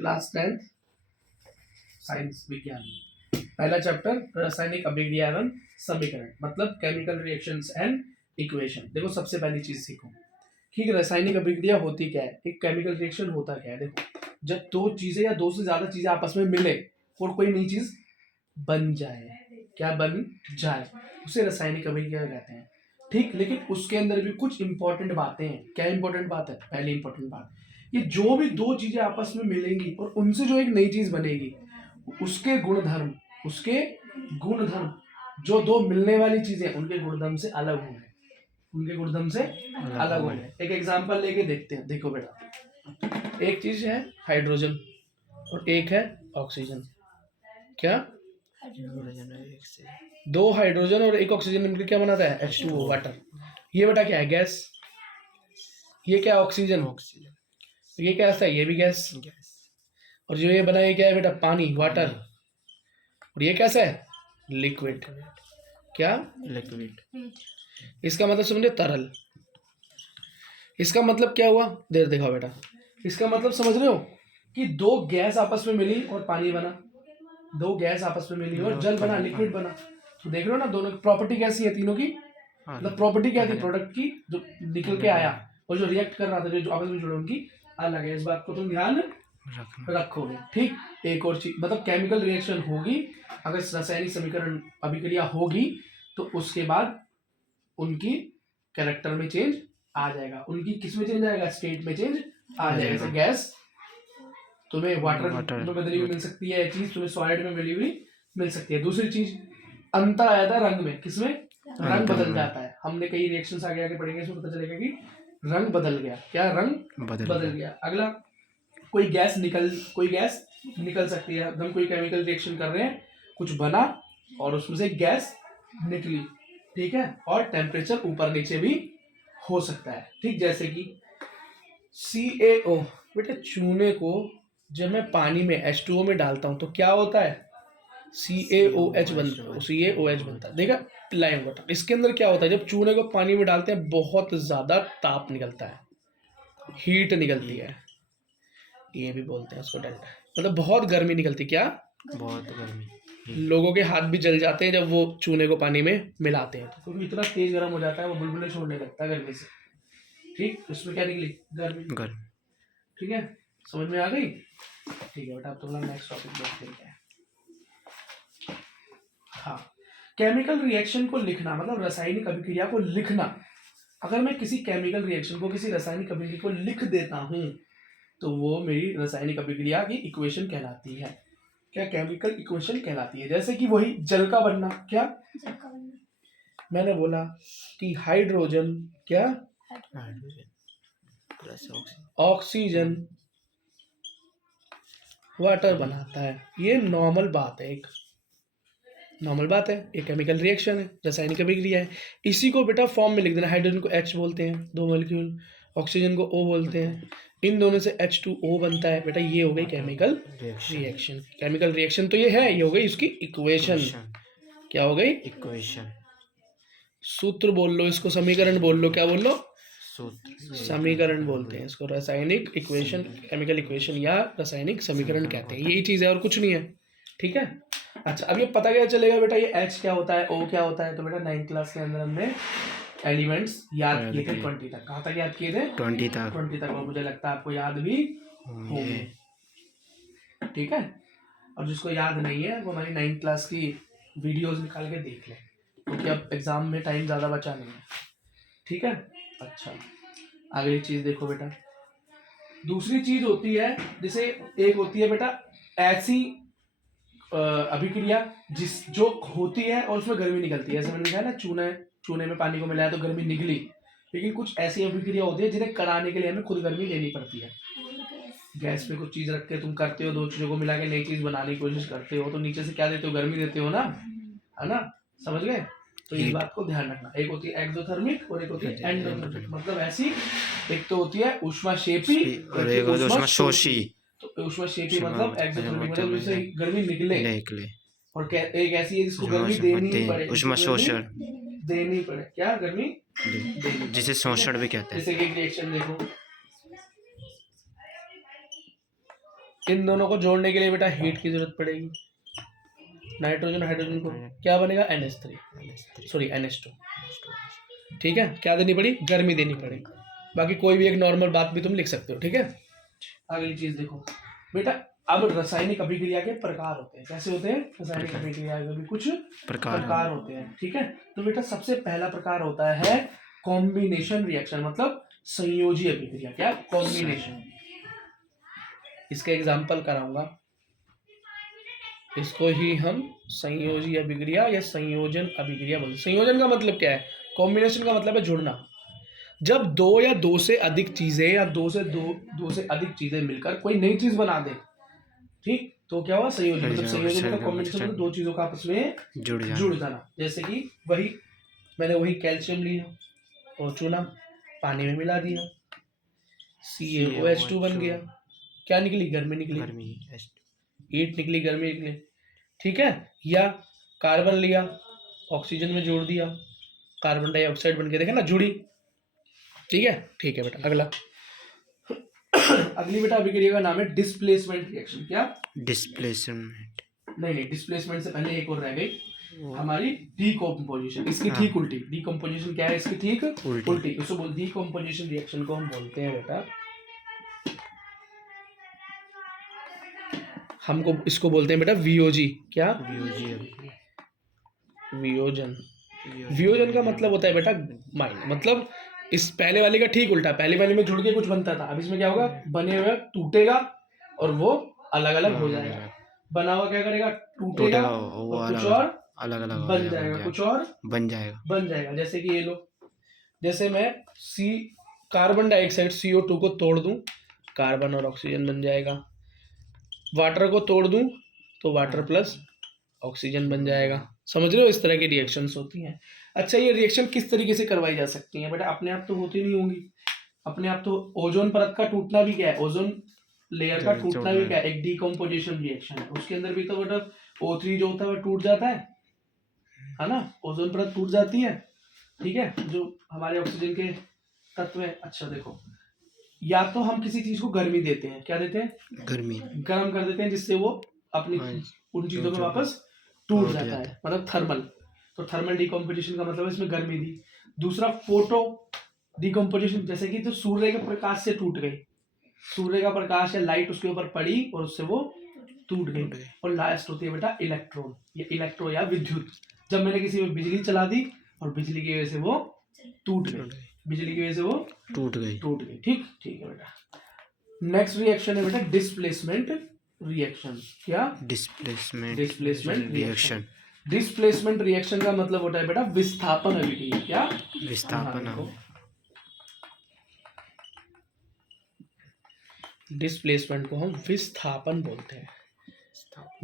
Class 10th science विज्ञान, पहला chapter रासायनिक अभिक्रिया एवं समीकरण, मतलब केमिकल रिएक्शंस एंड इक्वेशन। देखो सबसे पहली चीज सीखो कि रासायनिक अभिक्रिया होती क्या है, एक केमिकल रिएक्शन होता क्या है। देखो जब दो चीजें या दो से ज्यादा चीजें आपस में मिले और कोई नई चीज बन जाए, क्या बन जाए, उसे रासायनिक अभिक्रिया कहते हैं। ठीक, लेकिन उसके अंदर भी कुछ इंपॉर्टेंट बातें हैं। क्या इंपॉर्टेंट बात है? पहली इंपॉर्टेंट बात, ये जो भी दो चीजें आपस में मिलेंगी और उनसे जो एक नई चीज बनेगी, उसके गुणधर्म, उसके गुणधर्म जो दो मिलने वाली चीजें उनके गुणधर्म से अलग होंगे, उनके गुणधर्म से अलग होंगे। एक एग्जांपल लेके देखते हैं। देखो बेटा, एक चीज है हाइड्रोजन और एक है ऑक्सीजन। क्या? दो हाइड्रोजन और एक ऑक्सीजन मिलकर क्या बनाता है? H2O, water. ये बेटा क्या है? गैस। ये क्या है? ऑक्सीजन। तो ये कैसा है? ये भी गैस। और जो ये बना ये क्या है बेटा? पानी, वाटर। और ये कैसा है? लिक्विड। क्या? लिक्विड। इसका मतलब समझे? तरल। इसका मतलब क्या हुआ? देर देखो बेटा, इसका मतलब समझ रहे हो कि दो गैस आपस में मिली और पानी बना, दो गैस आपस में मिली और जल बना, लिक्विड बना। तो देख रहे हो ना, दोनों की प्रॉपर्टी कैसी है, तीनों की मतलब प्रॉपर्टी क्या थी प्रोडक्ट की, जो निकल के आया और जो रिएक्ट कर रहा था, जो आपस में जुड़े, उनकी अलग है। इस बात को तुम ध्यान रखोगे। ठीक, एक और चीज, मतलब केमिकल रिएक्शन होगी, अगर रासायनिक समीकरण अभिक्रिया होगी तो उसके बाद उनकी कैरेक्टर में चेंज आ जाएगा, उनकी किस में चेंज आएगा? स्टेट में चेंज आ जाएगा। जैसे गैस तुम्हें वाटर में बदली हुई मिल सकती है, चीज तुम्हें सॉलिड में मिली हुई मिल सकती है। दूसरी चीज, अंतर आया था रंग में। किसमें? रंग बदल जाता है। हमने कई रिएक्शंस आगे आगे पढ़ेंगे, इसमें पता चलेगा कि रंग बदल गया। क्या? रंग बदल गया। अगला, कोई गैस निकल सकती है। हम कोई केमिकल रिएक्शन कर रहे हैं, कुछ बना और उसमें से गैस निकली, ठीक है, और टेम्परेचर ऊपर नीचे भी हो सकता है। ठीक, जैसे कि CaO, बेटा चूने को जब मैं पानी में H2O में डालता हूं तो क्या होता है? CaOH बनता है। देखा लाइव वाटर, इसके अंदर क्या होता है? जब चूने को पानी में डालते हैं बहुत ज्यादा ताप निकलता है, हीट निकलती है, ये भी बोलते हैं उसको डेल्टा, मतलब बहुत गर्मी निकलती। क्या? बहुत गर्मी। लोगों के हाथ भी जल जाते हैं जब वो चूने को पानी में मिलाते हैं, तो क्योंकि इतना तेज गर्म हो जाता है, वो बुलबुले छोड़ने लगता है गर्मी से। ठीक, उसमें क्या निकली? गर्मी। ठीक है, समझ में आ गई? ठीक है बेटा, अब तो नेक्स्ट टॉपिक देखते हैं। हाँ, केमिकल रिएक्शन को लिखना, मतलब रासायनिक अभिक्रिया को लिखना। अगर मैं किसी केमिकल रिएक्शन को, किसी रासायनिक अभिक्रिया को लिख देता हूं तो वो मेरी रासायनिक अभिक्रिया की इक्वेशन कहलाती है। क्या? केमिकल इक्वेशन कहलाती है। जैसे कि वही जल का बनना। क्या? मैंने बोला कि हाइड्रोजन, क्या? ऑक्सीजन वाटर बनाता है। ये नॉर्मल बात है, एक नॉर्मल बात है। ये केमिकल रिएक्शन है, रासायनिक अभिक्रिया है। इसी को बेटा फॉर्म में लिख देना। हाइड्रोजन को H बोलते हैं, दो मॉलिक्यूल, ऑक्सीजन को O बोलते हैं, इन दोनों से H2O बनता है। बेटा ये हो गई केमिकल रिएक्शन। केमिकल रिएक्शन तो ये है, ये हो गई उसकी इक्वेशन। क्या हो गई? इक्वेशन। सूत्र बोल लो इसको, समीकरण बोल लो। क्या बोल लो? समीकरण बोलते हैं इसको। रासायनिक इक्वेशन, केमिकल इक्वेशन या रासायनिक समीकरण कहते हैं। यही चीज है और कुछ नहीं है। ठीक है, अच्छा अब ये पता क्या चलेगा बेटा, ये H क्या होता है, O क्या होता है? तो बेटा 9th क्लास के अंदर हमने एलिमेंट्स याद किए थे 20 तक। कहाँ तक याद किए थे? 20 तक। और मुझे लगता है आपको याद भी होंगे। ठीक है, और जिसको याद नहीं है वो हमारी 9th क्लास की वीडियोस निकाल के देख ले, क्योंकि अब एग्जाम में टाइम ज्यादा बचा नहीं है। ठीक है, अच्छा अगली चीज देखो बेटा, दूसरी चीज होती है, जैसे एक होती है बेटा ऐसी अभिक्रिया जो होती है और उसमें गर्मी निकलती है। जैसे मैंने कहा ना, चूने में पानी को मिलाया तो गर्मी निकली। लेकिन कुछ ऐसी अभिक्रिया होती है जिन्हें कराने के लिए हमें खुद गर्मी देनी पड़ती है। गैस पे कुछ चीज रख के तुम करते हो, दो चीजों को मिला के नई चीज बनाने की कोशिश करते हो, तो नीचे से क्या देते हो? गर्मी देते हो ना, है ना? समझ गए? तो ये बात को ध्यान रखना। एक होती है एक्सोथर्मिक और एक होती है एंडोथर्मिक। मतलब ऐसी, एक तो होती है ऊष्माक्षेपी और एक ऊष्माशोषी। तो ऊष्माक्षेपी मतलब एक्सोथर्मिक, मतलब जिससे गर्मी निकले। और एक ऐसी है जिसको गर्मी देनी पड़े, ऊष्माशोषण देनी पड़े। क्या? गर्मी देनी, जिसे शोषण भी कहते हैं। जैसे कि रिएक्शन देखो, इन दोनों को जोड़ने के लिए बेटा हीट की जरूरत पड़ेगी। नाइट्रोजन हाइड्रोजन को क्या बनेगा NH3 सॉरी NH2। ठीक है, क्या देनी पड़ी, गर्मी देनी पड़ी। बाकी कोई भी एक नॉर्मल बात भी तुम लिख सकते हो। ठीक है, अगली चीज देखो बेटा, अब रासायनिक अभिक्रिया के प्रकार होते हैं। कैसे होते हैं रासायनिक अभिक्रिया के भी कुछ प्रकार होते हैं। ठीक है, तो बेटा सबसे पहला प्रकार होता है कॉम्बिनेशन रिएक्शन, मतलब संयोजी अभिक्रिया। क्या, कॉम्बिनेशन। इसका एग्जाम्पल कराऊंगा, इसको ही हम संयोजी अभिक्रिया या संयोजन अभिक्रिया बोलते हैं। संयोजन का मतलब क्या है, कॉम्बिनेशन का मतलब है जुड़ना। जब दो या दो से अधिक चीजें या दो से अधिक चीजें मिलकर कोई नई चीज बना दे, ठीक, तो क्या हुआ, संयोजन। मतलब संयोजन का कॉम्बिनेशन मतलब दो चीजों का आपस में जुड़ जाना। जैसे कि मैंने वही कैल्शियम लिया और चूना पानी में मिला दिया, CaOH2 बन गया। क्या निकली, गर्मी निकली, हीट निकली, गर्मी निकली। ठीक है, या कार्बन लिया, ऑक्सीजन में जोड़ दिया, कार्बन डाइऑक्साइड बन के, देखे ना, जुड़ी। ठीक है बेटा, अगला अगली बेटा अभिक्रिया का नाम है डिस्प्लेसमेंट रिएक्शन। क्या, डिस्प्लेसमेंट नहीं, डिस्प्लेसमेंट से पहले एक और रह गई हमारी डीकम्पोजिशन। इसकी ठीक उल्टी। डीकम्पोजिशन क्या है, इसकी ठीक उल्टी। उसको बोल, डीकम्पोजिशन रिएक्शन को हम बोलते हैं बेटा, हमको इसको बोलते हैं बेटा VOG। क्या, वियोजन। वियोजन का मतलब होता है बेटा माइंड, मतलब इस पहले वाले का ठीक उल्टा। पहले वाले में जुड़ के कुछ बनता था, अब इसमें क्या होगा, बने हुए टूटेगा और वो अलग अलग हो जाएगा। बना हुआ क्या करेगा, टूटेगा और कुछ और अलग अलग बन जाएगा, कुछ और बन जाएगा। जैसे कि ये लो, जैसे मैं कार्बन डाइऑक्साइड CO2 को तोड़ दूं, कार्बन और ऑक्सीजन बन जाएगा। वाटर को तोड़ दूं तो वाटर प्लस ऑक्सीजन बन जाएगा। समझ रहे हो, इस तरह की रिएक्शंस होती हैं। अच्छा, ये रिएक्शन किस तरीके से करवाई जा सकती हैं बेटा, अपने आप तो होती नहीं होंगी। अपने आप तो ओजोन परत का टूटना भी क्या है, ओजोन लेयर का टूटना भी क्या है, एक डीकम्पोजिशन रिएक्शन है। उसके अंदर भी तो बेटा O3 जो होता है वो टूट जाता है ना, ओजोन परत टूट जाती है। ठीक है, जो हमारे ऑक्सीजन के तत्व है। अच्छा देखो, या तो हम किसी चीज को गर्मी देते हैं, क्या देते हैं, गर्मी, गर्म कर देते हैं, जिससे वो अपनी उन चीजों में वापस टूट जाता है, मतलब थर्मल। तो थर्मल डिकम्पोजिशन का मतलब है इसमें गर्मी दी। दूसरा फोटो डिकम्पोजिशन, जैसे कि तो सूर्य के प्रकाश से टूट गई, सूर्य का प्रकाश या लाइट उसके ऊपर पड़ी और उससे वो टूट गई। और लास्ट होती है बेटा इलेक्ट्रॉन, या इलेक्ट्रो या विद्युत। जब मैंने किसी में बिजली चला दी और बिजली की वजह से वो टूट गई, बिजली की वजह से वो टूट गई। ठीक है बेटा। नेक्स्ट रिएक्शन है बेटा डिस्प्लेसमेंट रिएक्शन। क्या, डिस्प्लेसमेंट रिएक्शन। डिस्प्लेसमेंट रिएक्शन का मतलब होता है बेटा विस्थापन अभिक्रिया। क्या, विस्थापन। डिस्प्लेसमेंट को हम विस्थापन बोलते हैं।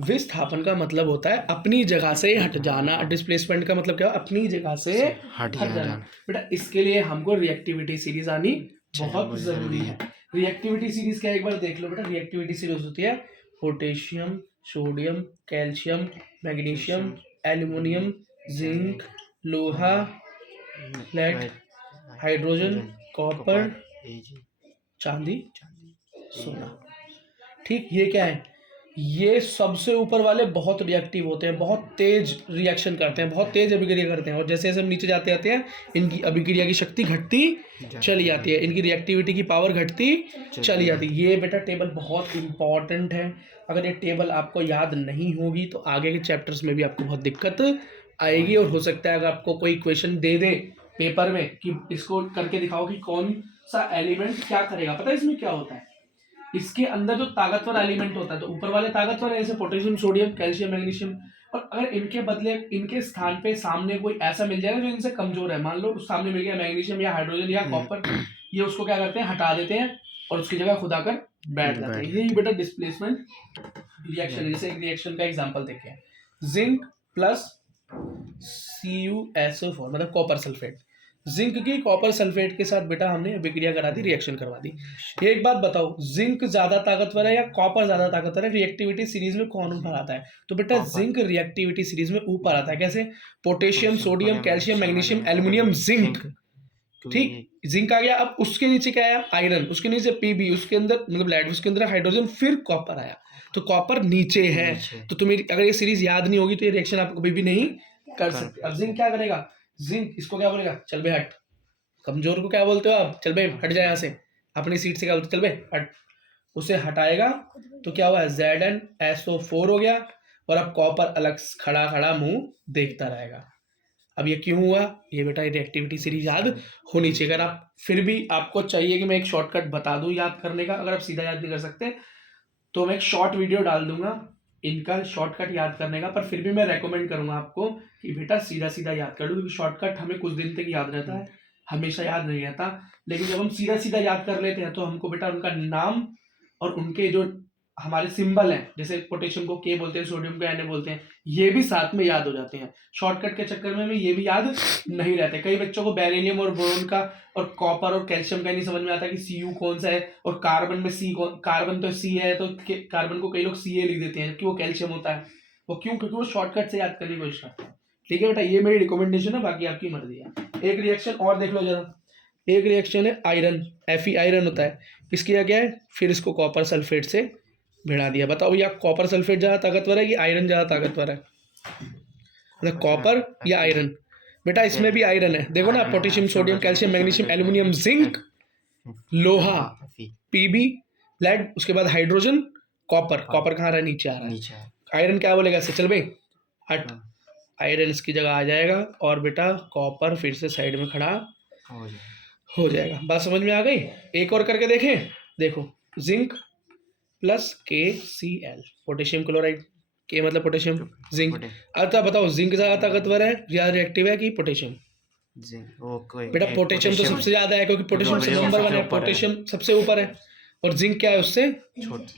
विस्थापन का मतलब होता है अपनी जगह से हट जाना। डिस्प्लेसमेंट का मतलब क्या, अपनी जगह से हट जाना। बेटा इसके लिए हमको रिएक्टिविटी सीरीज आनी बहुत जरूरी है। रिएक्टिविटी सीरीज क्या, एक बार देख लो बेटा। रिएक्टिविटी सीरीज होती है potassium, sodium, calcium, magnesium, aluminium, zinc, लोहा, लेड, हाइड्रोजन, कॉपर, चांदी, सोना। ठीक, ये क्या है, ये सबसे ऊपर वाले बहुत रिएक्टिव होते हैं, बहुत तेज रिएक्शन करते हैं, बहुत तेज अभिक्रिया करते हैं। और जैसे जैसे हम नीचे जाते जाते हैं इनकी अभिक्रिया की शक्ति घटती चली जाती है, इनकी रिएक्टिविटी की पावर घटती चली जाती है। ये बेटा टेबल बहुत इंपॉर्टेंट है। अगर ये टेबल आपको याद नहीं होगी तो आगे के चैप्टर्स में भी आपको बहुत दिक्कत आएगी। और हो सकता है अगर आपको कोई क्वेश्चन दे दे पेपर में कि इसको करके दिखाओ कि कौन सा एलिमेंट क्या करेगा, पता है इसमें क्या होता है, इसके अंदर जो ताकतवर एलिमेंट होता है, तो ऊपर वाले ताकतवर है जैसे पोटेशियम, सोडियम, कैल्शियम, मैग्नीशियम। और अगर इनके बदले इनके स्थान पे सामने कोई ऐसा मिल जाएगा जो इनसे कमजोर है, मान लो उस सामने मिल गया मैग्नीशियम या हाइड्रोजन या कॉपर, ये उसको क्या करते हैं, हटा देते हैं और उसकी जगह खुद आकर बैठ जाते हैं। यही बेटा डिस्प्लेसमेंट रिएक्शन। जैसे एक रिएक्शन का एग्जांपल देखते हैं, जिंक प्लस CuSO4 मतलब कॉपर सल्फेट। जिंक की कॉपर सल्फेट के साथ बेटा हमने अभिक्रिया करा दी, रिएक्शन करवा दी। एक बात बताओ, जिंक ज्यादा ताकतवर है या कॉपर ज्यादा ताकतवर है, रिएक्टिविटी सीरीज में कौन ऊपर आता है? तो बेटा जिंक रिएक्टिविटी सीरीज में ऊपर आता है। कैसे? Potassium, sodium, calcium, magnesium, aluminium, zinc. ठीक, जिंक आ गया। अब उसके नीचे क्या आया, आयरन, उसके नीचे पीबी, उसके अंदर मतलब लेड, उसके अंदर हाइड्रोजन, फिर कॉपर आया, तो कॉपर नीचे है। तो तुम्हें अगर ये सीरीज याद नहीं होगी तो ये रिएक्शन आप कभी भी नहीं कर सकते। अब जिंक क्या करेगा, जिंक इसको क्या बोलेगा, चल बे हट। कमजोर को क्या बोलते हो आप, चल बे हट जाए यहाँ से, अपनी सीट से क्या बोलते, चल बे हट। उसे हटाएगा तो क्या हुआ, Zn SO4 हो गया, और अब कॉपर अलग खड़ा खड़ा मुंह देखता रहेगा। अब ये क्यों हुआ, ये बेटा रिएक्टिविटी सीरीज याद होनी चाहिए। अगर आप फिर भी आपको चाहिए कि मैं एक शॉर्टकट बता दूं याद करने का, अगर आप सीधा याद नहीं कर सकते तो मैं एक शॉर्ट वीडियो डाल दूंगा इनका शॉर्टकट याद करने का, पर फिर भी मैं रेकमेंड करूंगा आपको कि बेटा सीधा सीधा याद कर लो, क्योंकि शॉर्टकट हमें कुछ दिन तक याद रहता है, हमेशा याद नहीं रहता। लेकिन जब हम सीधा सीधा याद कर लेते हैं तो हमको बेटा उनका नाम और उनके जो हमारे सिंबल हैं, जैसे पोटेशियम को के बोलते हैं, सोडियम को Na बोलते हैं, ये भी साथ में याद हो जाते हैं। शॉर्टकट के चक्कर में हमें ये भी याद नहीं रहते। कई बच्चों को बेरिलियम और बोरोन का और कॉपर और कैल्शियम का नहीं समझ में आता कि Cu कौन सा है, और कार्बन में सी, कार्बन तो सी है तो कार्बन को कई लोग Ca लिख देते हैं कि वो कैल्शियम होता है। वो क्यों, क्योंकि वो शॉर्टकट से याद करने की कोशिश करते हैं। ठीक है बेटा, ये मेरी रिकमेंडेशन है, बाकी आपकी मर्जी है। एक रिएक्शन और देख लो जरा, एक रिएक्शन है आयरन, Fe आयरन होता है, इसकी क्या है, फिर इसको कॉपर सल्फेट से भिड़ा दिया। बताओ या कॉपर सल्फेट ज्यादा ताकतवर है कि आयरन ज्यादा ताकतवर है, मतलब कॉपर या आयरन। बेटा इसमें भी आयरन है, देखो ना, potassium, sodium, calcium, magnesium, aluminium, zinc, लोहा, पीबी, लेड, उसके बाद हाइड्रोजन, कॉपर। कॉपर कहाँ रहा है, नीचे आ रहा है। आयरन क्या बोलेगा इससे, चल भाई हट, आयरन इसकी जगह आ जाएगा, और बेटा कॉपर फिर से साइड में खड़ा हो जाएगा। बात समझ में आ गई। एक और करके देखें, देखो, zinc plus KCl, potassium chloride, के मतलब पोटेशियम, जिंक। अच्छा बताओ, जिंक ज्यादा ताकतवर है या रिएक्टिव है कि पोटेशियम? बेटा पोटेशियम तो सबसे ज्यादा है, क्योंकि पोटेशियम से नंबर 1 है, पोटेशियम सबसे ऊपर है, और जिंक क्या है, उससे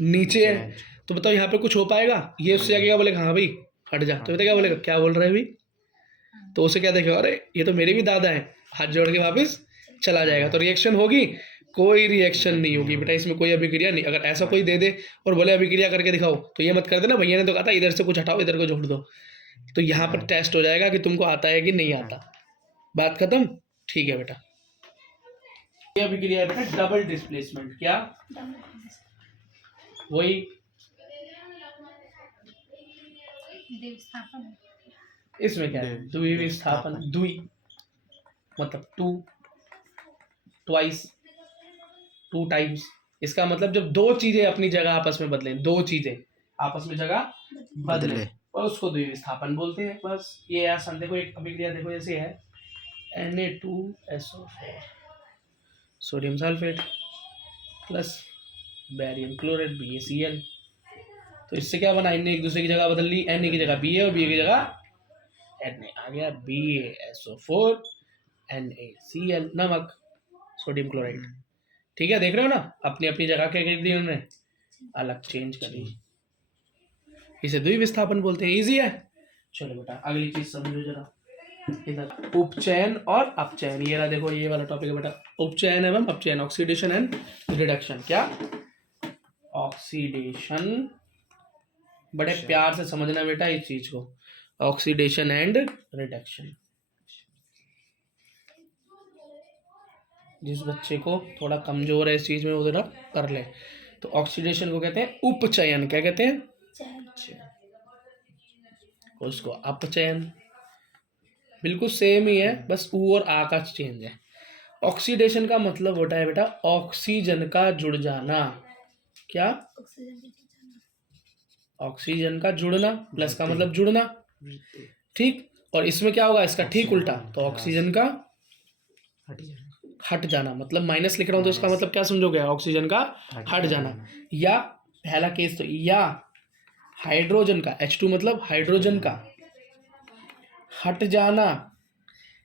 नीचे है। तो बताओ यहाँ पे कुछ हो पाएगा, ये उससे आगे क्या बोलेगा, हाँ भाई हट जा, तो बेटा क्या बोलेगा, क्या बोल रहा है भाई, तो उसे क्या देखेगा, अरे ये तो मेरे भी दादा है, हाथ जोड़ के वापस चला जाएगा। तो रिएक्शन होगी, कोई रिएक्शन नहीं होगी बेटा, इसमें कोई अभिक्रिया नहीं। अगर ऐसा कोई दे दे और बोले अभिक्रिया करके दिखाओ, तो ये मत कर देना, भैया ने तो कहा था इधर से कुछ हटाओ इधर को जोड़ दो, तो यहाँ पर टेस्ट हो जाएगा कि तुमको आता है कि नहीं आता। बात खत्म, ठीक है बेटा। ये अभिक्रिया है बेटा डबल डिस्प्लेसमेंट, क्या वही इसमें क्या है, द्विविस्थापन, द्वि मतलब टू, ट्वाइस, टू टाइम्स। इसका मतलब जब दो चीजें अपनी जगह आपस में बदलें, दो चीजें आपस में जगह बदले, और उसको द्विविस्थापन बोलते हैं। बस ये आसान। देखो एक अभिक्रिया देखो, जैसे है Na2SO4 sodium sulphate plus barium chloride BaCl, तो इससे क्या बना, इनने एक दूसरे की जगह बदल ली, Na की जगह Ba और Ba की जगह Na आ गया, BaSO4 NaCl, नमक, सोडियम क्लोराइड। ठीक है, देख रहे हो ना, अपनी अपनी जगह क्या कर दी उन्होंने, अलग चेंज करी, इसे द्विविस्थापन बोलते हैं। इजी है। चलो बेटा अगली चीज समझो जरा, इधर उपचयन और अपचयन, ये रहा देखो, ये वाला टॉपिक है बेटा, उपचयन एवं अपचयन, ऑक्सीडेशन एंड रिडक्शन। क्या, ऑक्सीडेशन, बड़े प्यार से समझना बेटा इस चीज को, ऑक्सीडेशन एंड रिडक्शन। जिस बच्चे को थोड़ा कमजोर है इस चीज में वो जरा कर ले। तो ऑक्सीडेशन को कहते हैं उपचयन, क्या कहते हैं, उसको अपचयन, बिल्कुल सेम ही है, बस ऊ और आ का चेंज है। ऑक्सीडेशन का मतलब होता है बेटा ऑक्सीजन का जुड़ जाना। क्या, ऑक्सीजन का जुड़ना, प्लस का मतलब जुड़ना, ठीक। और इसमें क्या होगा, इसका ठीक उल्टा, तो ऑक्सीजन का हट जाना, मतलब माइनस लिख रहा हूं तो इसका मतलब क्या समझोगे, ऑक्सीजन का हट जाना। या पहला केस तो, या हाइड्रोजन का H2 मतलब हाइड्रोजन का हट जाना,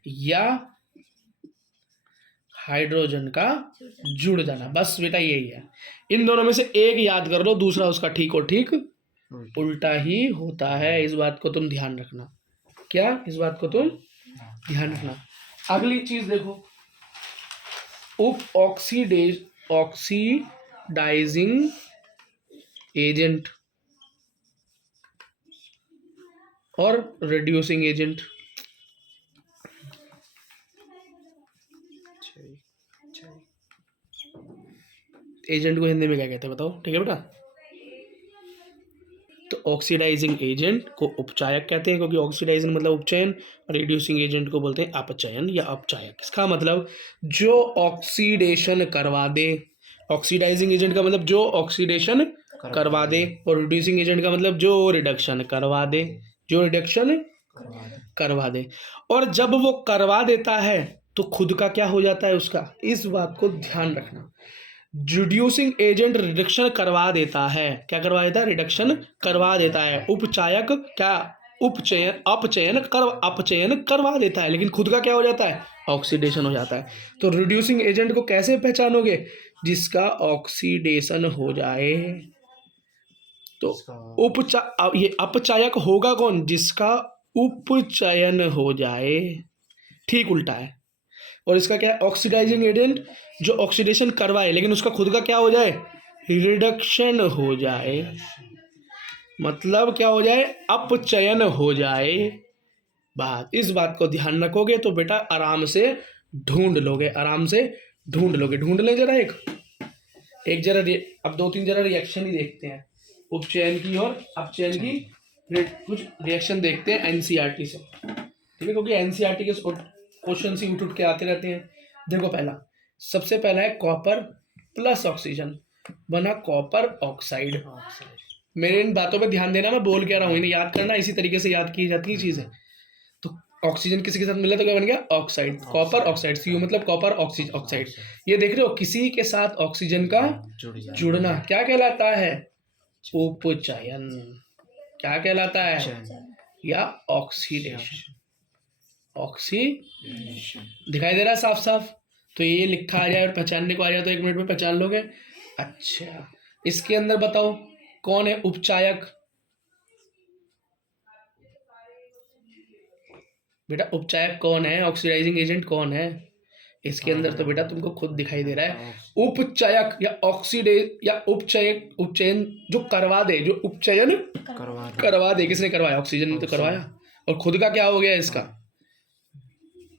या हाइड्रोजन का जुड़ जाना, बस बेटा यही है। इन दोनों में से एक याद कर लो, दूसरा उसका ठीक और ठीक उल्टा ही होता है, इस बात को तुम ध्यान रखना। क्या, इस बात को तुम ध्यान रखना। अगली चीज देखो, ऑक्सीडाइजिंग एजेंट और रिड्यूसिंग एजेंट। एजेंट को हिंदी में क्या कहते हैं बताओ, ठीक है बेटा। तो ऑक्सीडाइजिंग एजेंट को उपचायक कहते हैं, क्योंकि ऑक्सीडाइजिंग मतलब उपचयन, और रिड्यूसिंग एजेंट को बोलते हैं अपचयन या अपचायक। इसका मतलब जो ऑक्सीडेशन करवा दे, ऑक्सीडाइजिंग एजेंट का मतलब जो ऑक्सीडेशन करवा दे, और रिड्यूसिंग एजेंट का मतलब जो रिडक्शन करवा दे, जो रिडक्शन करवा दे। और जब वो करवा देता है तो खुद का क्या हो जाता है उसका, इस बात को ध्यान रखना। रिड्यूसिंग एजेंट रिडक्शन करवा देता है, क्या करवा देता है, रिडक्शन करवा देता है। उपचायक क्या, अपचयन करवा देता है, लेकिन खुद का क्या हो जाता है, ऑक्सीडेशन हो जाता है। तो रिड्यूसिंग एजेंट को कैसे पहचानोगे, जिसका ऑक्सीडेशन हो जाए। तो ये अपचायक होगा कौन, जिसका उपचयन हो जाए, ठीक उल्टा है। और इसका क्या है, ऑक्सीडाइजिंग एजेंट जो ऑक्सीडेशन करवाए लेकिन उसका खुद का क्या हो जाए, रिडक्शन हो जाए, मतलब क्या हो जाए, अपचयन हो जाए। इस बात को ध्यान रखोगे तो बेटा आराम से ढूंढ लोगे, आराम से ढूंढ लोगे। ढूंढ लें जरा एक जरा अब 2-3 जरा रिएक्शन ही देखते हैं, उपचयन की और अपचयन की कुछ रिएक्शन देखते हैं एनसीईआरटी से, ठीक है, क्योंकि एनसीईआरटी के क्वेश्चन ही उठ के आते रहते हैं। देखो सबसे पहला है कॉपर प्लस ऑक्सीजन बना कॉपर ऑक्साइड। मेरे इन बातों पे ध्यान देना, मैं बोल क्या रहा हूँ, इन्हें याद करना, इसी तरीके से याद की जाती है चीजें। तो ऑक्सीजन किसी के साथ मिला तो क्या बन गया, ऑक्साइड, कॉपर ऑक्साइड, सीयू मतलब कॉपर ऑक्साइड। ये देख रहे हो, किसी के साथ ऑक्सीजन का जुड़ना क्या कहलाता है, उपचयन। क्या कहलाता है, या ऑक्सीडेशन। दिखाई दे रहा है साफ साफ। तो ये लिखा आ जाए और पहचानने को आ जाए तो 1 मिनट में पहचान लोगे। अच्छा, इसके अंदर बताओ कौन है उपचायक, बेटा उपचायक कौन है, ऑक्सीडाइजिंग एजेंट कौन है। इसके अंदर तो बेटा तुमको खुद दिखाई दे रहा है, उपचायक या उपचयन जो करवा दे, जो उपचयन करवा दे। किसने करवाया, ऑक्सीजन ने तो करवाया, और खुद का क्या हो गया, इसका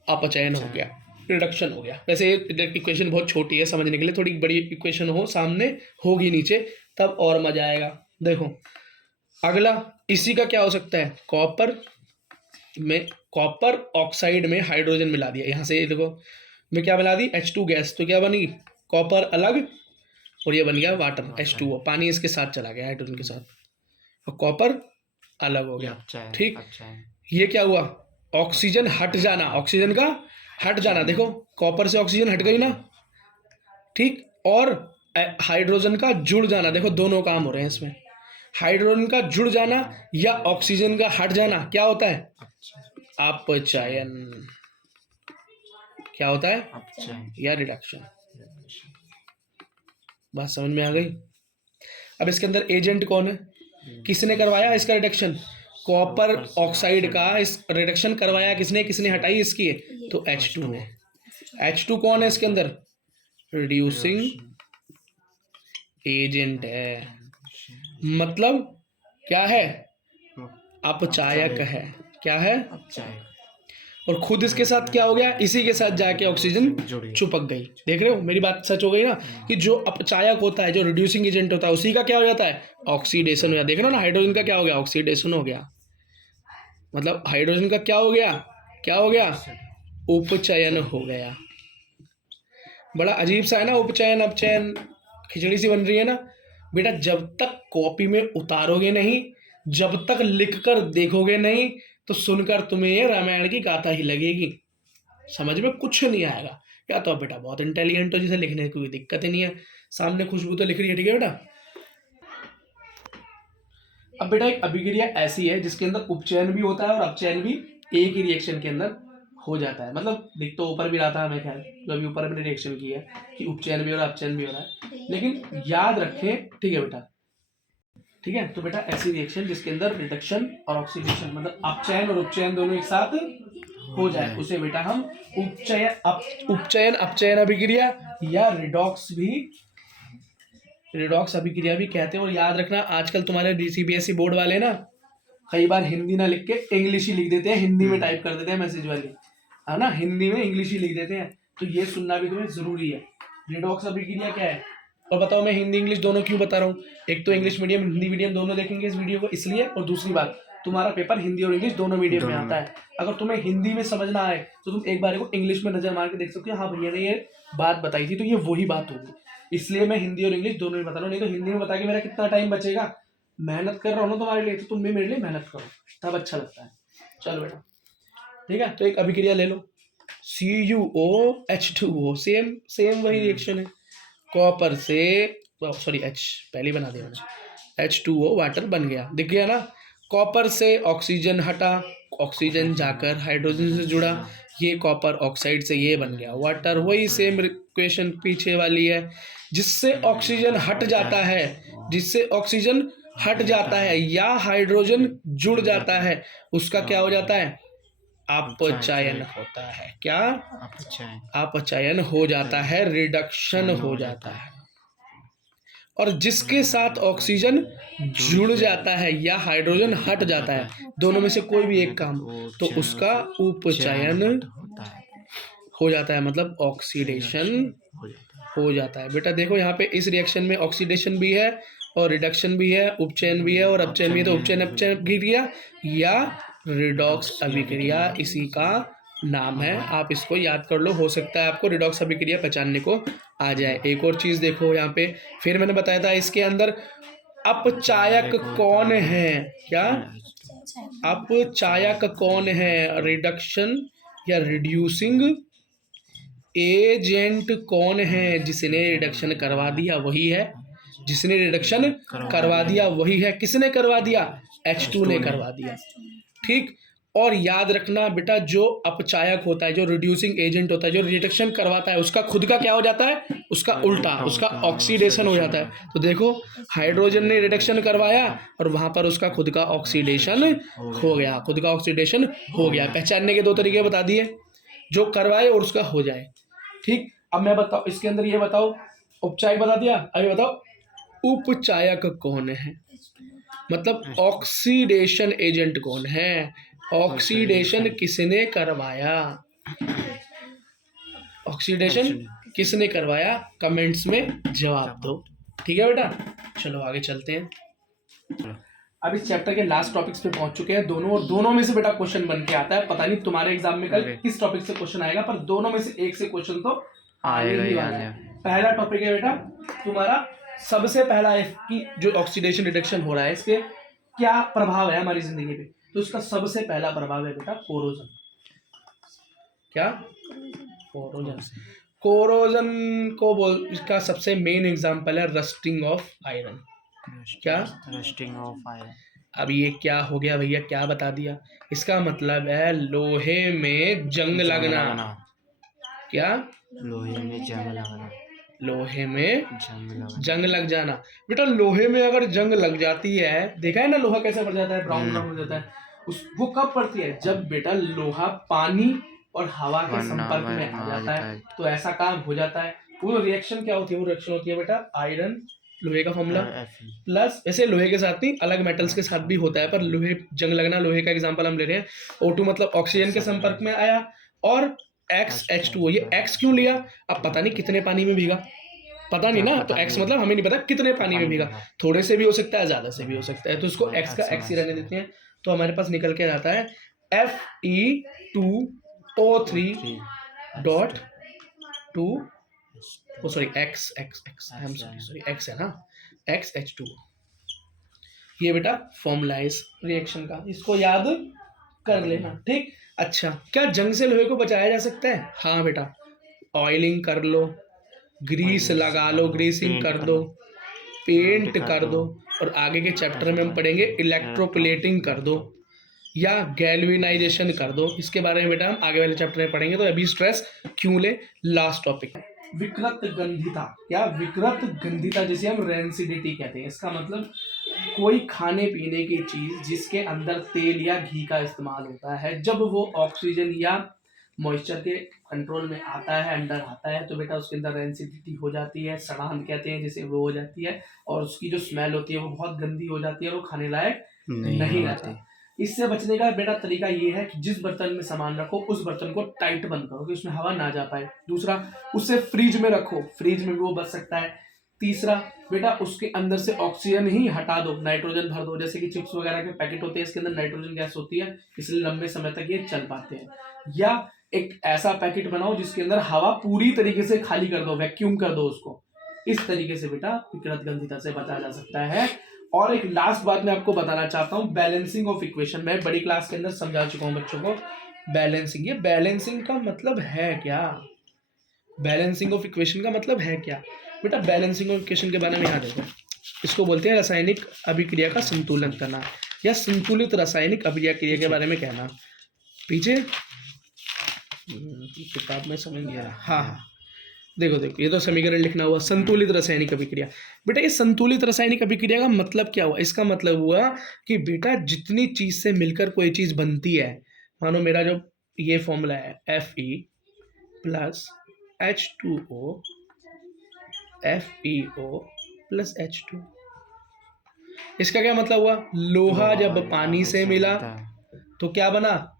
अपचयन हो गया, रिडक्शन हो गया। वैसे इक्वेशन बहुत छोटी है समझने के लिए, थोड़ी बड़ी इक्वेशन हो सामने होगी नीचे तब और मजा आएगा। देखो अगला इसी का क्या हो सकता है, कॉपर ऑक्साइड में हाइड्रोजन मिला दिया, यहाँ से देखो मैं क्या मिला दी, H2 गैस, तो क्या बनी, कॉपर अलग और ये बन गया वाटर, H2O, पानी इसके साथ चला गया हाइड्रोजन के साथ, और कॉपर अलग हो गया, ठीक। ये क्या हुआ, ऑक्सीजन हट जाना, ऑक्सीजन का हट जाना, देखो कॉपर से ऑक्सीजन हट गई ना, ठीक, और हाइड्रोजन का जुड़ जाना, देखो दोनों काम हो रहे हैं इसमें। हाइड्रोजन का जुड़ जाना या ऑक्सीजन का हट जाना क्या होता है, अपचयन। क्या होता है, अपचयन या रिडक्शन। बात समझ में आ गई। अब इसके अंदर एजेंट कौन है, किसने करवाया इसका रिडक्शन, कॉपर ऑक्साइड का इस रिडक्शन करवाया किसने, किसने हटाई इसकी, तो H2 ने। H2 कौन है इसके अंदर, रिड्यूसिंग एजेंट है, मतलब क्या है, अपचायक है, क्या है, अपचायक। और खुद इसके साथ क्या हो गया, इसी के साथ जाके ऑक्सीजन चिपक गई। देख रहे हो मेरी बात सच हो गई ना, कि जो अपचायक होता है, जो रिड्यूसिंग एजेंट होता है, उसी का क्या हो जाता है, ऑक्सीडेशन हो जाता है। देख रहे हो ना, हाइड्रोजन का क्या हो गया, ऑक्सीडेशन हो गया, मतलब हाइड्रोजन का क्या हो गया, क्या हो गया, उपचयन हो गया। बड़ा अजीब सा है ना, उपचयन अपचयन, खिचड़ी सी बन रही है ना बेटा। जब तक कॉपी में उतारोगे नहीं, जब तक लिखकर देखोगे नहीं, तो सुनकर तुम्हें ये रामायण की गाथा ही लगेगी, समझ में कुछ नहीं आएगा। या तो बेटा बहुत इंटेलिजेंट हो जिसे लिखने की कोई दिक्कत ही नहीं है, सामने खुशबू तो लिख रही है, ठीक है बेटा। अब बेटा एक अभिक्रिया ऐसी है जिसके अंदर उपचयन भी होता है और अपचयन भी एक ही रिएक्शन के अंदर हो जाता है। मतलब दिख तो ऊपर भी रहा था हमें, खैर जो अभी ऊपर मैंने रिएक्शन की है कि उपचयन भी हो रहा है अपचयन भी हो रहा है, लेकिन याद रखें, ठीक है बेटा, ठीक है। तो बेटा ऐसी रिएक्शन जिसके अंदर रिडक्शन और ऑक्सीडेशन, मतलब अपचयन और उपचयन दोनों एक साथ हो जाए, उसे बेटा हम उपचयन अपचयन अभिक्रिया या रिडॉक्स अभिक्रिया भी कहते हैं। और याद रखना, आजकल तुम्हारे सीबीएसई बोर्ड वाले ना कई बार हिंदी ना लिख के इंग्लिश ही लिख देते हैं, हिंदी में टाइप कर देते हैं मैसेज वाली, है ना, हिंदी में इंग्लिश ही लिख देते हैं, तो ये सुनना भी तुम्हें जरूरी है। रिडॉक्स अभिक्रिया क्या है और बताओ मैं हिंदी इंग्लिश दोनों क्यों बता रहा हूँ? एक तो इंग्लिश मीडियम हिंदी मीडियम दोनों देखेंगे इस वीडियो को इसलिए, और दूसरी बात तुम्हारा पेपर हिंदी और इंग्लिश दोनों मीडियम में आता है। अगर तुम्हें हिंदी में समझना आए तो तुम एक बार को इंग्लिश में नजर मार के देख सकते हो, हाँ भैया ने ये बात बताई थी तो ये वही बात होगी, इसलिए मैं हिंदी और इंग्लिश दोनों में बता रहा हूँ। नहीं तो हिंदी में बता के मेरा कितना टाइम बचेगा, मेहनत कर रहा हूँ ना तुम्हारे लिए, तो तुम भी मेरे लिए मेहनत करो तब अच्छा लगता है। चलो बेटा ठीक है, तो एक अभिक्रिया ले लो CuOH2O, सेम सेम वही रिएक्शन है। कॉपर से सॉरी H पहले बना दिया मैंने, H2O वाटर बन गया, दिख गया ना। कॉपर से ऑक्सीजन हटा, ऑक्सीजन जाकर हाइड्रोजन से जुड़ा, ये कॉपर ऑक्साइड से ये बन गया वाटर। वही सेम इक्वेशन पीछे वाली है, जिससे ऑक्सीजन हट जाता है, जिससे ऑक्सीजन हट जाता है या हाइड्रोजन जुड़ जाता है, उसका क्या हो जाता है? अपचयन होता है। क्या? अपचयन हो जाता है, रिडक्शन हो जाता है। और जिसके साथ ऑक्सीजन जुड़ जाता है या हाइड्रोजन हट जाता है, दोनों में से कोई भी एक काम, तो उसका उपचयन हो जाता है, मतलब ऑक्सीडेशन हो जाता है। बेटा देखो यहाँ पे इस रिएक्शन में ऑक्सीडेशन भी है और रिडक्शन भी है, उपचयन भी है और अपचयन भी है, तो उपचयन अपचयन अभिक्रिया या रिडॉक्स अभिक्रिया इसी का नाम है। आप इसको याद कर लो, हो सकता है आपको रिडॉक्स अभिक्रिया पहचानने को आ जाए। एक और चीज देखो यहाँ पे, फिर मैंने बताया था इसके अंदर अपचायक कौन है? क्या अपचायक कौन है? रिडक्शन या रिड्यूसिंग एजेंट कौन है? जिसने रिडक्शन करवा दिया वही है, जिसने रिडक्शन करवा दिया वही है। किसने करवा दिया? H2 ने करवा दिया, ठीक। और याद रखना बेटा, जो अपचायक होता है, जो रिड्यूसिंग एजेंट होता है, जो रिडक्शन करवाता है, उसका खुद का क्या हो जाता है? उसका उल्टा, उसका ऑक्सीडेशन हो जाता है। तो देखो हाइड्रोजन ने रिडक्शन करवाया और वहां पर उसका खुद का ऑक्सीडेशन हो गया, खुद का ऑक्सीडेशन हो गया। पहचानने के दो तरीके बता दिए, जो करवाए और उसका हो जाए, ठीक। अब मैं बताओ इसके अंदर ये बताओ, उपचायक बता दिया, अभी बताओ उपचायक कौन है? मतलब ऑक्सीडेशन एजेंट कौन है? ऑक्सीडेशन किसने करवाया? ऑक्सीडेशन किसने करवाया? कमेंट्स में जवाब दो, ठीक है बेटा। चलो आगे चलते हैं। अब इस चैप्टर के लास्ट टॉपिक्स पे पहुंच चुके हैं दोनों, और दोनों में से बेटा क्वेश्चन बन के आता है। पता नहीं तुम्हारे एग्जाम में कल किस टॉपिक से क्वेश्चन आएगा, पर दोनों में से एक से क्वेश्चन तो आएगा ही वाला है। पहला टॉपिक है बेटा तुम्हारा, सबसे पहला की जो ऑक्सीडेशन रिडक्शन हो रहा है, इसके क्या प्रभाव है हमारी जिंदगी पे, तो इसका सबसे पहला प्रभाव है बेटा कोरोजन। क्या? कोरोजन। कोरोजन को बोल, इसका सबसे मेन एग्जांपल है रस्टिंग ऑफ आयरन। क्या? Rusting of iron. अब ये क्या हो गया भैया, क्या बता दिया? इसका मतलब है लोहे में जंग लगना। क्या? लोहे में जंग लगना। लोहे में जंग लग जाना। बेटा लोहे में अगर जंग लग जाती है, देखा है ना लोहा कैसे पड़ जाता है, ब्राउन ब्राउन हो जाता है, वो कब पड़ती है? जब बेटा लोहा पानी और हवा के संपर्क में आ जाता है, तो ऐसा काम हो जाता है। वो रिएक्शन क्या होती है? वो रिएक्शन होती है बेटा आयरन, लोहे का फॉर्मूला प्लस, ऐसे लोहे के साथ नहीं अलग मेटल्स के साथ भी होता है, पर लोहे जंग लगना, लोहे का एग्जांपल हम ले रहे हैं। O2 मतलब ऑक्सीजन के संपर्क में आया, और H2O, ये X क्यों लिया? अब पता नहीं कितने पानी में भीगा, पता नहीं ना, तो X मतलब हमें नहीं पता कितने पानी में भीगा, थोड़े से भी हो सकता है, ज्यादा से भी हो सकता है, तो इसको X का X ही रहने देते हैं। तो हमारे पास निकल के आता है Fe2O3.2 सॉरी X है ना, XH2O। ये बेटा फॉर्मूला है इस रिएक्शन का, इसको याद कर लेना, ठीक। अच्छा, क्या जंग से लोहे को बचाया जा सकता है? हाँ बेटा, ऑयलिंग कर लो, ग्रीस लगा लो, ग्रीसिंग कर दो, पेंट कर दो, और आगे के चैप्टर में हम पढ़ेंगे इलेक्ट्रोप्लेटिंग कर दो या गैल्वेनाइजेशन कर दो। इसके बारे में बेटा हम आगे वाले चैप्टर में पढ़ेंगे, तो अभी स्ट्रेस क्यों ले। लास्ट टॉपिक विकृत गंधिता। क्या? विकृत गंधिता, जिसे हम रेंसिडिटी कहते हैं। इसका मतलब कोई खाने पीने की चीज जिसके अंदर तेल या घी का इस्तेमाल होता है, जब वो ऑक्सीजन या मॉइस्चर के कंट्रोल में आता है, अंडर आता है, तो बेटा उसके अंदर रेंसिडिटी हो जाती है, सड़ाहट कहते हैं जिसे, वो हो जाती है, और उसकी जो स्मेल होती है वो बहुत गंदी हो जाती है, और वो खाने लायक नहीं रहता। इससे बचने का बेटा तरीका ये है कि जिस बर्तन में सामान रखो उस बर्तन को टाइट बंद करो कि उसमें हवा ना जा पाए। दूसरा, उसे फ्रिज में रखो, फ्रिज में भी वो बच सकता है। तीसरा बेटा उसके अंदर से ऑक्सीजन ही हटा दो, नाइट्रोजन भर दो, जैसे कि चिप्स वगैरह के पैकेट होते हैं इसके अंदर नाइट्रोजन गैस होती है, इसलिए लंबे समय तक ये चल पाते हैं। या एक ऐसा पैकेट बनाओ जिसके अंदर हवा पूरी तरीके से खाली कर दो, वैक्यूम कर दो उसको। इस तरीके से बेटा विकृत ग्रंथिता से बचा जा सकता है। और एक लास्ट बात मैं आपको बताना चाहता हूं, बैलेंसिंग ऑफ इक्वेशन। मैं बड़ी क्लास के अंदर समझा चुका हूं बच्चों को बैलेंसिंग। ये बैलेंसिंग का मतलब है क्या, बैलेंसिंग ऑफ इक्वेशन का मतलब है क्या बेटा? बैलेंसिंग ऑफ इक्वेशन के बारे में यहाँ देखो, इसको बोलते हैं रासायनिक अभिक्रिया का संतुलन करना या संतुलित रासायनिक अभिक्रिया के बारे में कहना। पीछे किताब में समझ गया। हाँ, देखो देखो ये तो समीकरण लिखना हुआ, संतुलित रासायनिक अभिक्रिया। बेटा ये संतुलित रासायनिक अभिक्रिया का मतलब क्या हुआ? इसका मतलब हुआ कि बेटा जितनी चीज से मिलकर कोई चीज बनती है, मानो मेरा जो ये फॉर्मूला है Fe plus H2O FeO plus H2, इसका क्या मतलब हुआ? लोहा जब पानी से मिला तो क्या बना?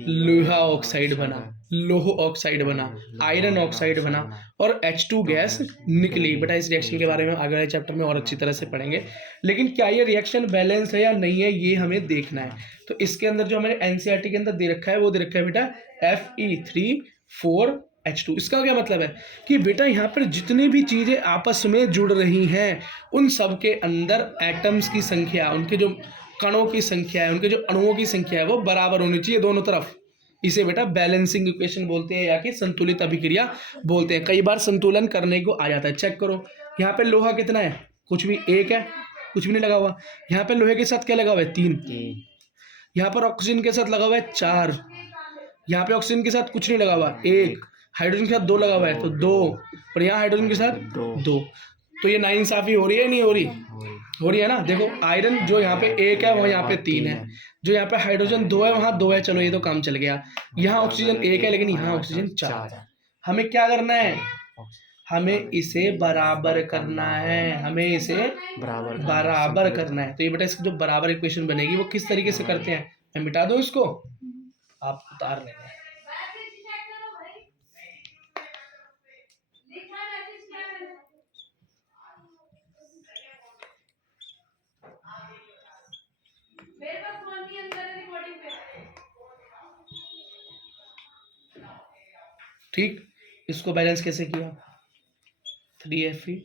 लोहा ऑक्साइड बना, लोह ऑक्साइड बना, आयरन ऑक्साइड बना और H2 गैस निकली। बेटा इस रिएक्शन के बारे में आगे वाले चैप्टर में और अच्छी तरह से पढ़ेंगे, लेकिन क्या ये रिएक्शन बैलेंस है या नहीं है ये हमें देखना है। तो इसके अंदर जो हमें एनसीईआरटी के अंदर दे रखा है वो दे रखा है बेटा Fe3 4H2। इसका क्या मतलब है कि बेटा यहाँ पर जितनी भी चीजें आपस में जुड़ रही हैं उन सब के अंदर एटम्स की संख्या, उनके जो कणों की संख्या है, उनके जो अणुओं की संख्या है वो बराबर होनी चाहिए दोनों तरफ। इसे बेटा बैलेंसिंग इक्वेशन बोलते हैं या कि संतुलित अभिक्रिया बोलते हैं। कई बार संतुलन करने को आ जाता है। चेक करो यहाँ पे लोहा कितना है? कुछ भी, एक है, कुछ भी नहीं लगा हुआ। यहाँ पे लोहे के साथ क्या लगा हुआ है? 3। यहाँ पर ऑक्सीजन के साथ लगा हुआ है 4। यहाँ पे ऑक्सीजन के साथ कुछ नहीं लगा हुआ 1। हाइड्रोजन के साथ 2 लगा हुआ है तो 2, और यहाँ हाइड्रोजन के साथ 2। तो ये नाइंसाफी हो रही है नहीं हो रही? हो रही है ना। देखो आयरन जो यहाँ पे 1 है वो यहाँ पे 3 है, जो यहाँ पे हाइड्रोजन 2 है वहाँ 2 है, चलो ये तो काम चल गया। यहाँ ऑक्सीजन 1 है लेकिन यहाँ ऑक्सीजन 4 है। हमें क्या करना है? हमें इसे बराबर करना है, हमें इसे बराबर करना है। तो ये बेटा इसकी जो बराबर इक्वेशन बनेगी वो किस तरीके से करते हैं? मैं मिटा दूं इसको, आप उतार लेंगे। ठीक, इसको बैलेंस कैसे किया? 3Fe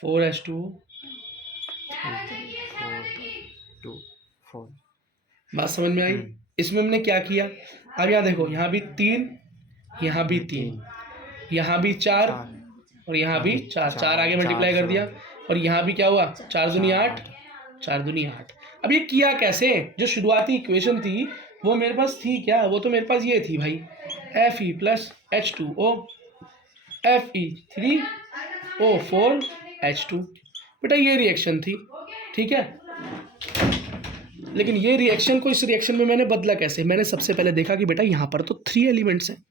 4H2O 4 बात समझ में आई? इसमें हमने क्या किया? अब यहाँ देखो, यहाँ भी 3, यहाँ भी 3, यहाँ भी 4 और यहाँ भी 4 आगे मल्टीप्लाई कर दिया। और यहाँ भी क्या हुआ? 4 दूनी 8, 4 दूनी 8। अब ये किया कैसे? जो शुरुआती इक्वेशन थी वो मेरे पास थी क्या? वो तो मेरे पास ये थी भाई, Fe प्लस H2O Fe3O4H2। बेटा ये रिएक्शन थी, ठीक है। लेकिन ये रिएक्शन को इस रिएक्शन में मैंने बदला कैसे? मैंने सबसे पहले देखा कि बेटा यहाँ पर तो 3 एलिमेंट्स हैं,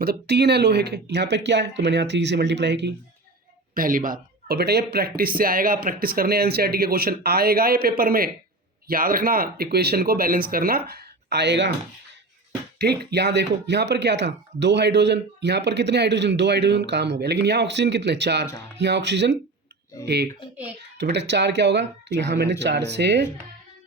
मतलब 3 है लोहे के, यहाँ पे क्या है? तो मैंने यहाँ 3 से मल्टीप्लाई की, पहली बात। और बेटा ये प्रैक्टिस से आएगा, प्रैक्टिस करने एनसीईआरटी के क्वेश्चन आएगा ये पेपर में, याद रखना, इक्वेशन को बैलेंस करना आएगा। ठीक, यहाँ देखो यहाँ पर क्या था? 2 हाइड्रोजन, यहाँ पर कितने हाइड्रोजन? 2 हाइड्रोजन, काम हो गया। लेकिन यहाँ ऑक्सीजन कितने? 4, यहाँ ऑक्सीजन 1। तो बेटा 4 क्या होगा? तो यहाँ मैंने 4 से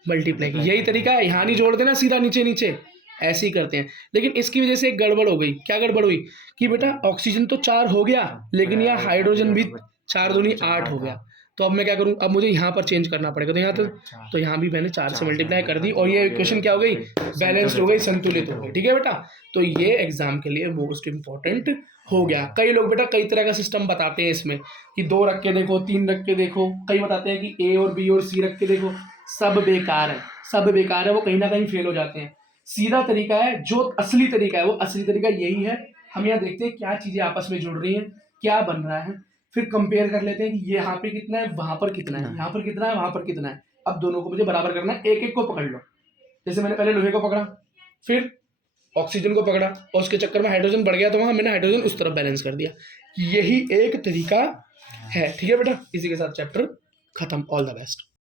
मल्टीप्लाई की। यही तरीका है, यहाँ नहीं जोड़ देना सीधा नीचे नीचे, ऐसे ही करते हैं। लेकिन इसकी वजह से एक गड़बड़ हो गई। क्या गड़बड़ हुई? कि बेटा ऑक्सीजन तो 4 हो गया लेकिन यहाँ हाइड्रोजन भी 4 दूनी 8 हो गया। तो अब मैं क्या करूं? अब मुझे यहाँ पर चेंज करना पड़ेगा। तो यहाँ तो यहाँ भी मैंने 4 से मल्टीप्लाई कर दी और ये इक्वेशन क्या हो गई? बैलेंस्ड हो गई, संतुलित हो गई। ठीक है बेटा, तो ये एग्जाम के लिए मोस्ट इंपॉर्टेंट हो गया। कई लोग बेटा कई तरह का सिस्टम बताते हैं इसमें कि 2 रख के देखो, 3 रख के देखो, कई बताते हैं कि A और B और C रख के देखो। सब बेकार है, सब बेकार है, वो कहीं ना कहीं फेल हो जाते हैं। सीधा तरीका है, जो असली तरीका है वो असली तरीका यही है। हम यहाँ देखते हैं क्या चीजें आपस में जुड़ रही हैं, क्या बन रहा है, फिर कंपेयर कर लेते हैं कि ये यहाँ पे कितना है, वहां पर कितना है, यहाँ पर कितना है, वहां पर कितना है। अब दोनों को मुझे बराबर करना है, एक एक को पकड़ लो। जैसे मैंने पहले लोहे को पकड़ा, फिर ऑक्सीजन को पकड़ा और उसके चक्कर में हाइड्रोजन बढ़ गया तो वहां मैंने हाइड्रोजन उस तरफ बैलेंस कर दिया। यही एक तरीका है। ठीक है बेटा, इसी के साथ चैप्टर खत्म। All the best.